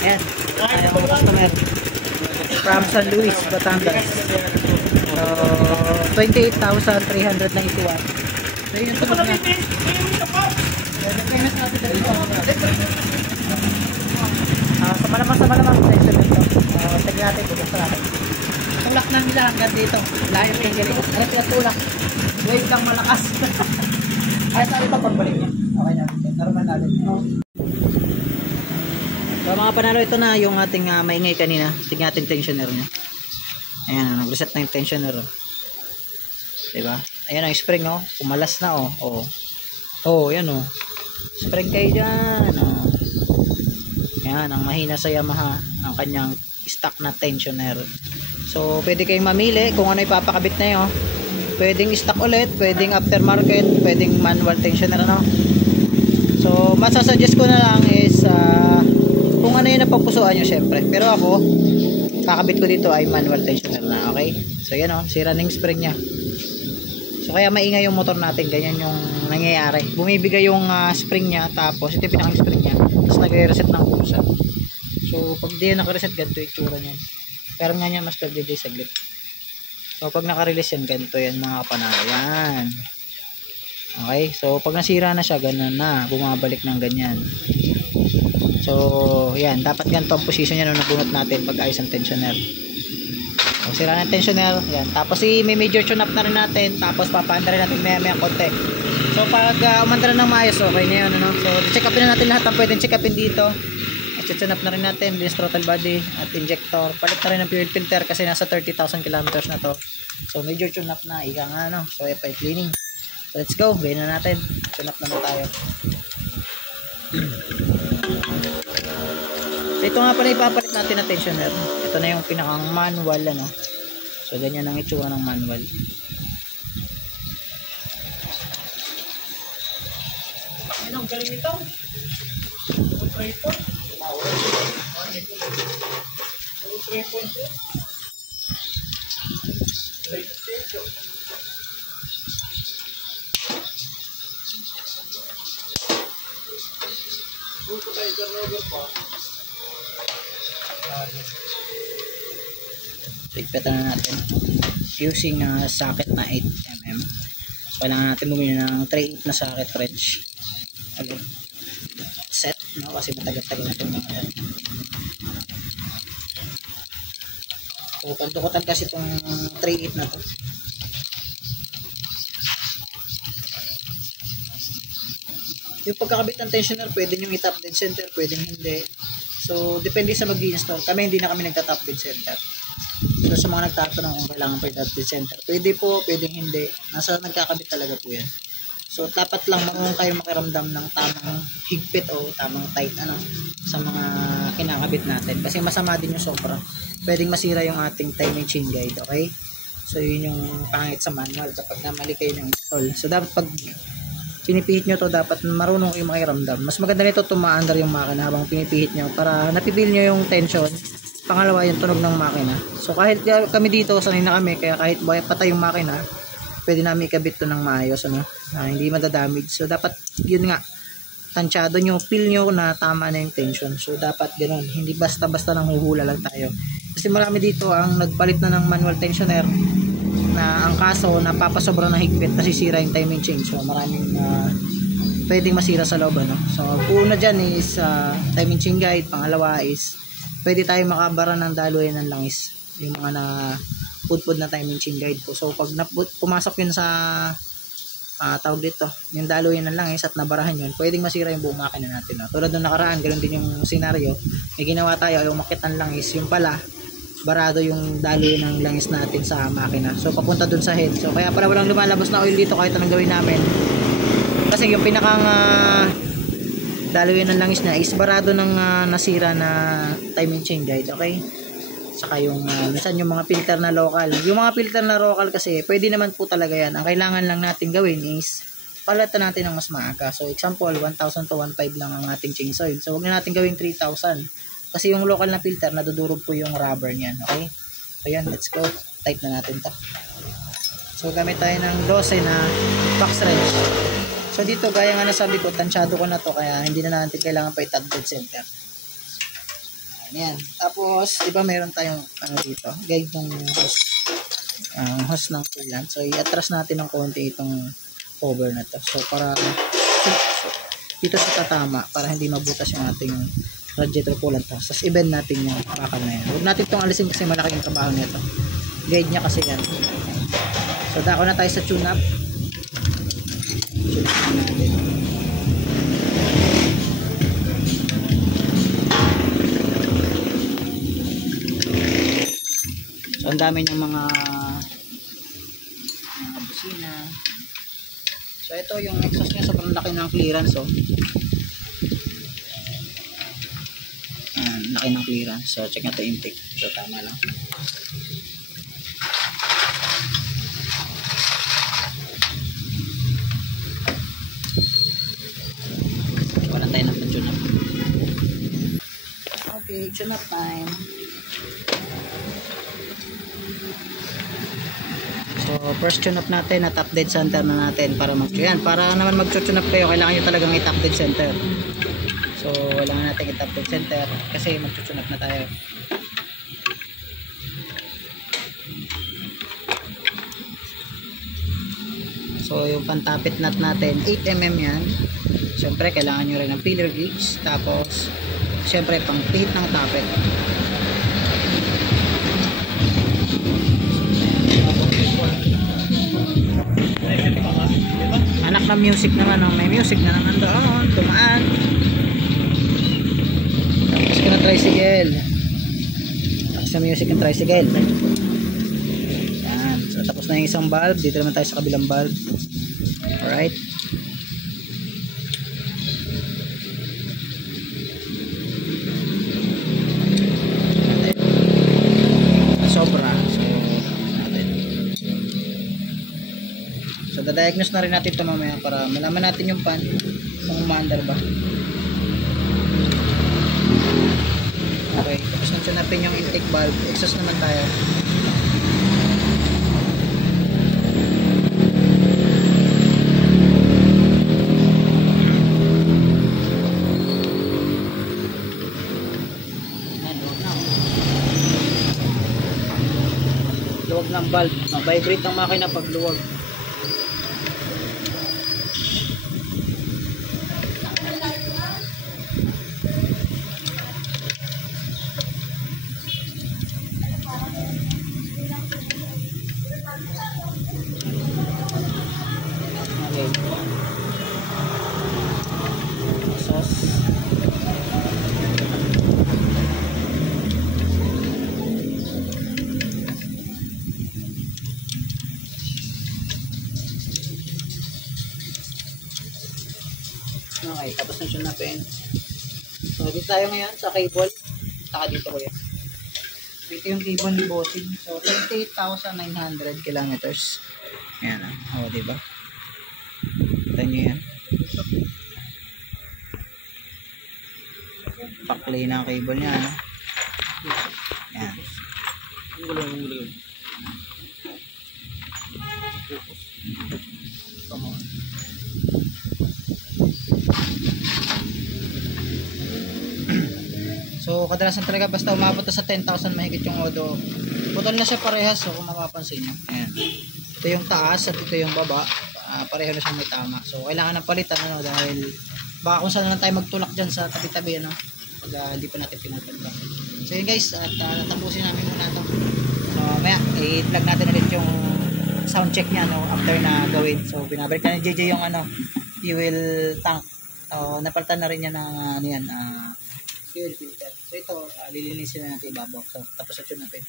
Ayan, ayaw mga customer from San Luis, Batangas. So 28,391. So yun yung tunog na. Sa malamang tension nito. Check natin, bubuksan natin. Tulak na nila hanggang dito. Layo yung galing. Ay, tulak. Wave lang malakas. Ay, saan ito pagbalik niya? Okay na. Naroon natin. So mga panalo, ito na yung ating maingay kanina. Tignan natin tensioner niya. Ayan, nag-reset na yung tensioner. Diba? Ayan ang spring, oh. Pumalas na, oh. Oh, yan, oh. Spring kayo dyan, oh. Ayan, ang mahina sa Yamaha, ang kanyang stock na tensioner. So, pwede kayong mamili kung ano ipapakabit na yun. Pwedeng stock ulit, pwedeng aftermarket, pwedeng manual tensioner, ano. So, masasuggest ko na lang is, kung ano yung napapusuan nyo, syempre. Pero ako, kakabit ko dito ay manual tensioner na, okay? So, yan, oh, si running spring nya. So, kaya maingay yung motor natin, ganyan yung nangyayari. Bumibigay yung spring nya, tapos ito yung pinakang spring nya, tapos nag-reset ng kusa. So, pag di yan naka-reset, ganito yung tsura nyan. Pero nga niya, mas pag-DJ saglit. So, pag naka-release yan, ganito yan mga kapanalo. Yan. Okay? So, pag nasira na siya, ganun na. Bumabalik ng ganyan. So, yan. Dapat ganito ang position niya nung nabunot natin pag ayos ang tensioner. So, sira na tensioner. Yan. Tapos, may major tune up na rin natin. Tapos, papaanda rin natin maya konti. So, pag umanda na ng maayos, okay na yun. Ano? So, check upin na natin lahat ang pwedeng check upin dito. Tune up na rin natin, release throttle body at injector. Palit na rin ng fuel filter kasi nasa 30,000 kilometers na to. So, major tune up na. Ika nga, no? So, FI cleaning. So, let's go. Gawin na natin. Tune up naman tayo. So, ito nga pala ipapalit natin na tensioner. Ito na yung pinakang manual, ano. So, ganyan ang itsura ng manual. Ano, galing ito? Operator? Ipeta na natin using socket na 8mm. So, kailangan natin bumili ng 3/8 na socket wrench. Okay. Set, no? Kasi matagal-tagal na itong mga yan. So, pagdukutan kasi itong 3/8 na to. Yung pagkakabit ng tensioner, pwede nyo i-top dead center, pwede hindi. So, depende sa mag-i-install. Kami, hindi na kami nagta-top dead center. So, sa mga nagtatanong kung kailangan pa i-top dead center, pwede po, pwede hindi. Nasa nagkakabit talaga po yan. So, dapat lang marunong kayo makiramdam ng tamang higpit o tamang tight, ano, sa mga kinakabit natin. Kasi masama din yung sobra. Pwedeng masira yung ating timing chain guide, okay? So, yun yung pangit sa manual kapag namali kayo ng install. So, dapat pag pinipihit nyo to, dapat marunong kayo makiramdam. Mas maganda nito tumaandar yung makina habang pinipihit nyo para napipil nyo yung tension. Pangalawa, yung tunog ng makina. So, kahit kami dito, sanay na kami, kaya kahit patay yung makina, pwede namin ikabit to ng maayos, ano, hindi madadamage. So, dapat, yun nga, tansyado nyo, feel nyo na tama na yung tension. So, dapat ganun. Hindi basta-basta lang huhula lang tayo. Kasi marami dito ang nagpalit na ng manual tensioner na ang kaso, napapasobra na higpit, nasisira yung timing chain. So, maraming pwedeng masira sa loob, ano. So, una dyan is timing chain guide. Pangalawa is pwede tayo makabara ng daloy ng langis. Yung mga na pudpud na timing chain guide po. So, pag pumasok yun sa tawag dito, yung daloy ng langis at nabarahan yun, pwedeng masira yung buong makina natin. No? Tulad nung nakaraan, ganoon din yung senaryo. May ginawa tayo, yung umakit ng langis, yung pala, barado yung daloy ng langis natin sa makina. So, papunta dun sa head. So, kaya pala walang lumalabas na oil dito kahit anong gawin namin. Kasi yung pinakang daloy ng langis na is barado ng nasira na timing chain guide, okay? Saka yung minsan yung mga filter na local. Yung mga filter na local kasi pwede naman po talaga yan. Ang kailangan lang natin gawin is palitan natin ng mas maaga. So example, 1,000 to 1,500 lang ang ating change oil. So huwag na natin gawin 3,000. Kasi yung local na filter, nadudurog po yung rubber niyan. Okay? So yan, let's go. Tight na natin to. So gamit tayo ng 12 na box wrench. So So dito, gaya nga nasabi ko, tansyado ko na to, kaya hindi na natin kailangan pa i-top dead center. Ayan. Tapos, di ba meron tayong ano dito, guide ng hose ng coolant. So, i-atras natin ng konti itong cover na to. So, para dito sa tatama, para hindi mabutas yung ating radiator coolant hose. Tapos, i-bend natin yung bakal na yan. Huwag natin itong alisin kasi malaki yung trabaho nito. Guide niya kasi yan. So, dako na tayo sa tune-up. Tune-up natin. So, ang dami ng mga busina. So, ito yung exhaust niya, sobrang laki ng clearance. So, laki ng clearance. So, check natin intake. So, tama lang. Wala tayo ng tune up. Okay, tune up time. So, first tune up natin at top dead center na natin para mag-tune. Para naman mag-tune up kayo, kailangan nyo talagang i-top dead center. So, kailangan natin i-top dead center kasi mag-tune up na tayo. So, yung pantapit nut natin, 8mm yan. Siyempre, kailangan nyo rin ng filler gauge. Tapos, siyempre, pang pihit ng tapet. Anak na music naman, oh. May music na naman doon, tumaan. Tapos ka na tricycle. Tapos na music ng tricycle. Yan. So tapos na yung isang valve. Dito naman tayo sa kabilang valve. Alright. Sobra. So, da-diagnose na rin natin ito mamaya para malaman natin yung pan kung umaandar ba. Okay, tapos nagsunapin yung intake valve. Exhaust naman tayo. Luwag ng valve. Vibrate ang makina pag luwag. Okay, tapos na siya natin. So, dito tayo ngayon sa cable. Saka dito ko yan. Ito yung cable ni Bossing. So, 28,900 kilometers. Ayan ah. O, diba? Kita nyo yan. Paklay na ang cable niya. Ano? Ayan. Come on. So, kadalasan talaga basta umabot sa 10,000 mahigit yung odo. Putol na siya parehas. So, kung mapapansin nyo. Ayan. Ito yung taas at ito yung baba. Pareho na siya may tama. So, kailangan ng palitan. Ano, dahil baka kung saan na tayo magtulak dyan sa tabi-tabi. Ano, pag hindi pa natin pinatulak. So, yun guys. At natapusin namin muna ito. So, maya, i-plug natin ulit yung sound check niya. No, after na gawin. So, binabalik na ni JJ yung ano, fuel tank. So, napalitan na rin niya ng ano yan, fuel filter. So ito, lilinisin na natin ibabaw. So, tapos at yun natin.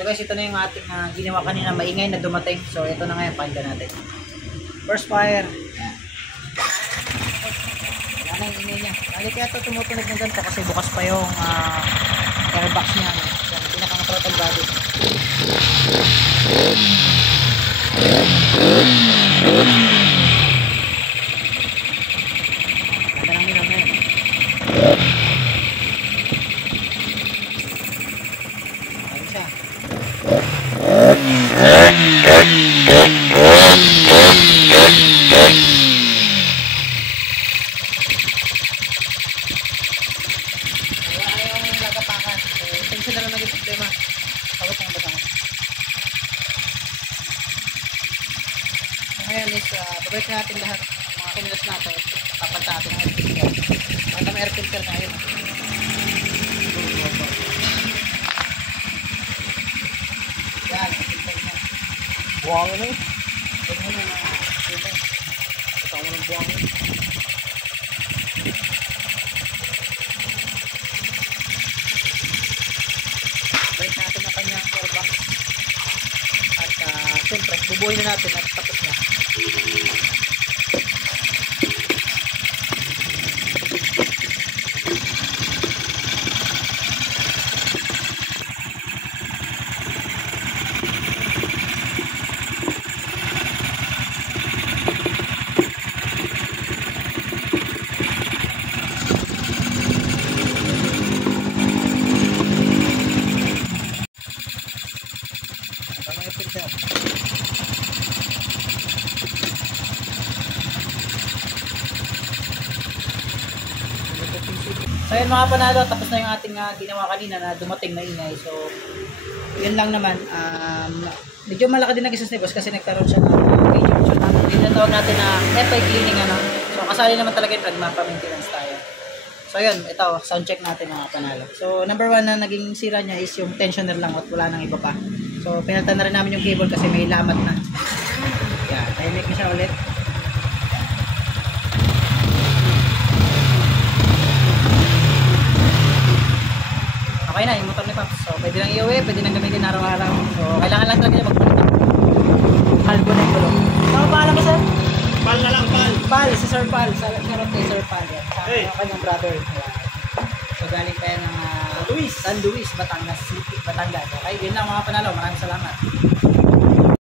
So guys, ito na yung ating ginawa kanina maingay na dumating. So ito na ngayon, pakinggan natin. First fire. Yan. Yan ang ingay niya. Lagi kaya ito tumutunog ng ganito kasi bukas pa yung airbox niya. Yan, pinaka-throttle body. Ayun siya. kinulas natin, papalitan natin ng air filter. Pakita mo air filter na yun. Yan, filter niya. Buhangin eh. Tingnan mo na. Kasama ng buhangin. Balik natin ang kanyang airbox. At siyempre, bubuhin na natin at tapos na. So yun mga panalo, tapos na yung ating ginawa kanina na dumating na ingay. So yun lang naman, medyo malaki din nag-isus ni boss kasi nagkaroon siya ng major. So tinatawag natin na FI cleaning ano. So kasali naman talaga yung pag-mapa maintenance tayo. So yun, ito, sound check natin mga panalo. So number 1 na naging sira niya is yung tensioner lang at wala nang iba pa. So pinalitan na rin namin yung cable kasi may lamat na. Yan, tahimik na siya ulit. Okay na, yung motor ni Pops. So, pwede lang iuwi, pwede nang gamitin araw-araw. So, kailangan lang talaga niya magpalit ako. Halbo na yung gulong. Ano pa alam mo, sir? Pal na lang, pal. Pal, si Sir Pal. Shoutout kay Sir Pal. Yan. Sa kanyang brother. Yan. So, galing pa yan ng San Luis, Batangas City, Batangas. Okay, yun lang mga panalo. Maraming salamat.